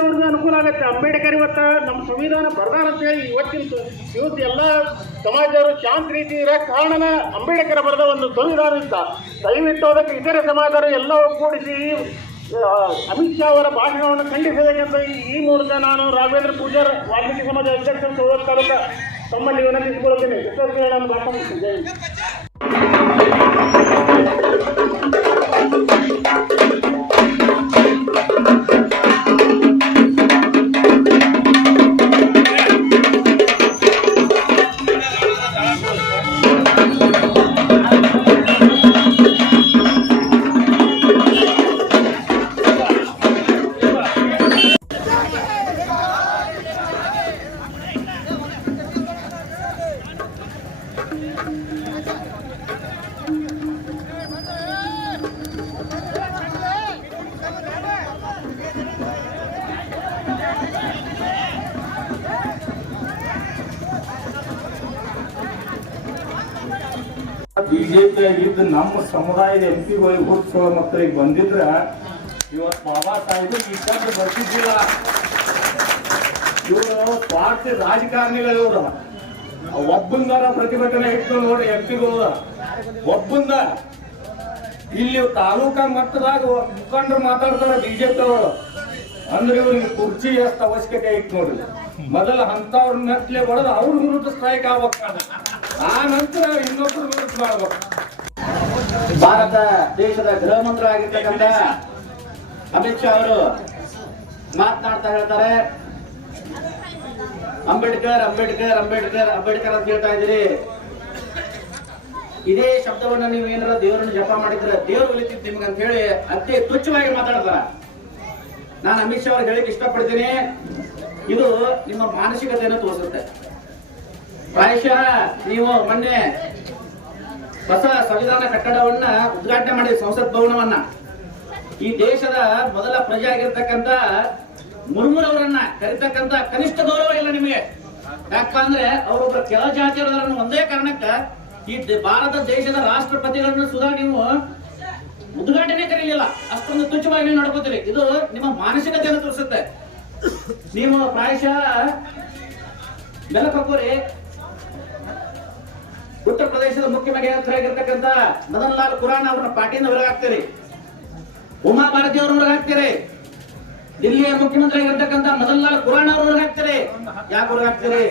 ಅವ್ರಿಗೆ ಅನುಕೂಲ ಆಗುತ್ತೆ. ಅಂಬೇಡ್ಕರ್ ಇವತ್ತು ನಮ್ಮ ಸಂವಿಧಾನ ಬರದಾರ ಅಂತ ಹೇಳಿ ಇವತ್ತಿನ ಇವತ್ತು ಎಲ್ಲ ಸಮಾಜದವರು ಶಾಂತ ರೀತಿ ಇರೋ ಕಾರಣನ ಅಂಬೇಡ್ಕರ್ ಬರೆದ ಒಂದು ಸಂವಿಧಾನ ಇದ್ದ ದಯವಿಟ್ಟು ಅದಕ್ಕೆ ಇತರೆ ಸಮಾಜದವರು ಎಲ್ಲ ಒಗ್ಗೂಡಿಸಿ ಅಮಿತ್ ಶಾ ಅವರ ಭಾಷಣವನ್ನು ಖಂಡಿಸಬೇಕಂತ ಈ- ಮೂಲಕ ನಾನು ರಾಘವೇಂದ್ರ ಪೂಜಾರ್ ವಾಲ್ಮೀಕಿ ಸಮಾಜ ಅಧ್ಯಕ್ಷ ಸೋದರ ತಾಲೂಕ ತಮ್ಮಲ್ಲಿ ವಿನಂತಿಸಿಕೊಳ್ಳುತ್ತೇನೆ. ನಾನು ಭಾಷಣ ಮುಗಿಸ್ತೇನೆ. ಜೈ ಹಿಂದ್. ಬಿಜೆಪಿ ಇದ್ದು ನಮ್ಮ ಸಮುದಾಯದ ಎಂ ಪಿಗಳಿಗೆ ಹುಟ್ಟು ಮಕ್ಕಳಿಗೆ ಬಂದಿದ್ರ ಇವತ್ತು ಬಾಬಾ ಸಾಹೇಬ್ ಈ ಕಂಡು ಬರ್ತಿದ್ದಿಲ್ಲ ಇವರು ಪಾರ್ಟಿ ರಾಜಕಾರಣಿಗಳು ಇವರು. ಒಬ್ಬಂದಾರ ಪ್ರತಿಭಟನೆ ಇಟ್ಟು ನೋಡಿ ಎಂ ಪಿಗಳು. ಒಬ್ಬಂದ. ಇಲ್ಲಿ ತಾಲೂಕಾ ಮಟ್ಟದಾಗ ಮುಖಂಡರು ಮಾತಾಡ್ತಾರೆ ಬಿಜೆಪಿ ಅವರು. ಅಂದ್ರೆ ಇವ್ರಿಗೆ ಕುರ್ಚಿ ಎಷ್ಟು ಅವಶ್ಯಕತೆ ಐತಿ ನೋಡ್ರಿ ಮೊದಲ ಅಂತವ್ರ ಮೆಟ್ಲೆ ಹೊಡೆದು ಅವ್ರ ವಿರುದ್ಧ ಸ್ಟ್ರೈಕ್ ಆಗ್ಬೇಕಾದ. ಆ ನಂತರ ಇನ್ನೊಬ್ರ ವಿರುದ್ಧ ಭಾರತ ದೇಶದ ಗೃಹ ಮಂತ್ರ ಆಗಿರ್ತಕ್ಕಂತ ಅಮಿತ್ ಶಾ ಅವರು ಮಾತನಾಡ್ತಾ ಹೇಳ್ತಾರೆ. ಅಂಬೇಡ್ಕರ್ ಅಂಬೇಡ್ಕರ್ ಅಂಬೇಡ್ಕರ್ ಅಂಬೇಡ್ಕರ್ ಅಂತ ಹೇಳ್ತಾ ಇದ್ದೀರಿ. ಇದೇ ಶಬ್ದವನ್ನ ನೀವು ಏನಾರ ದೇವರನ್ನ ಜಪ ಮಾಡಿದ್ರೆ ದೇವರು ಉಳಿತಿದ್ ನಿಮ್ಗೆ ಅಂತ ಹೇಳಿ ಅತಿ ತುಚ್ಛವಾಗಿ ಮಾತಾಡ್ತಾರ. ನಾನು ಅಮಿತ್ ಶಾ ಅವ್ರಿಗೆ ಹೇಳಿಕ್ ಇಷ್ಟಪಡ್ತೀನಿ. ಇದು ನಿಮ್ಮ ಮಾನಸಿಕತೆಯನ್ನು ತೋರಿಸುತ್ತೆ. ಪ್ರಾಯಶಃ ನೀವು ಮೊನ್ನೆ ಹೊಸ ಸಂವಿಧಾನ ಕಟ್ಟಡವನ್ನ ಉದ್ಘಾಟನೆ ಮಾಡಿ ಸಂಸತ್ ಭವನವನ್ನ. ಈ ದೇಶದ ಮೊದಲ ಪ್ರಜೆ ಆಗಿರ್ತಕ್ಕಂಥ ಮುರ್ಮುರವರನ್ನ ಕರಿತಕ್ಕಂತ ಕನಿಷ್ಠ ಗೌರವ ಇಲ್ಲ ನಿಮಗೆ. ಯಾಕಂದ್ರೆ ಅವರೊಬ್ಬರ ಕೆಲ ಜಾತಿಯವರನ್ನ ಒಂದೇ ಕಾರಣಕ್ಕ ಈ ಭಾರತ ದೇಶದ ರಾಷ್ಟ್ರಪತಿಗಳನ್ನು ಸುಧಾ ನೀವು ಉದ್ಘಾಟನೆ ಕರೀಲಿಲ್ಲ. ಅಷ್ಟೊಂದು ತುಚ್ಛವಾಗಿ ನೀವು ನೋಡ್ಕೋತೀರಿ. ಇದು ನಿಮ್ಮ ಮಾನಸಿಕತೆಯನ್ನು ತೋರಿಸುತ್ತೆ. ನೀವು ಪ್ರಾಯಶಃ ಬೆಲಕಪ್ಪುರಿ ಉತ್ತರ ಪ್ರದೇಶದ ಮುಖ್ಯಮಂತ್ರಿಯಾಗಿರ್ತಕ್ಕಂಥ ಮದನ್ ಲಾಲ್ ಖುರಾನ್ ಅವ್ರನ್ನ ಪಾರ್ಟಿಯಿಂದ ಹೊರಗಾಗ್ತೀರಿ ಉಮಾ ಭಾರತಿ ಅವ್ರ ಹೊರಗಾಗ್ತೀರಿ ದಿಲ್ಲಿಯ ಮುಖ್ಯಮಂತ್ರಿ ಆಗಿರ್ತಕ್ಕಂತ ಮದನ್ ಲಾಲ್ ಖುರಾನ್ ಅವ್ರ ಹೊರಗಾಗ್ತೀರಿ ಯಾಕೆ ಹೊರಗಾಗ್ತೀರಿ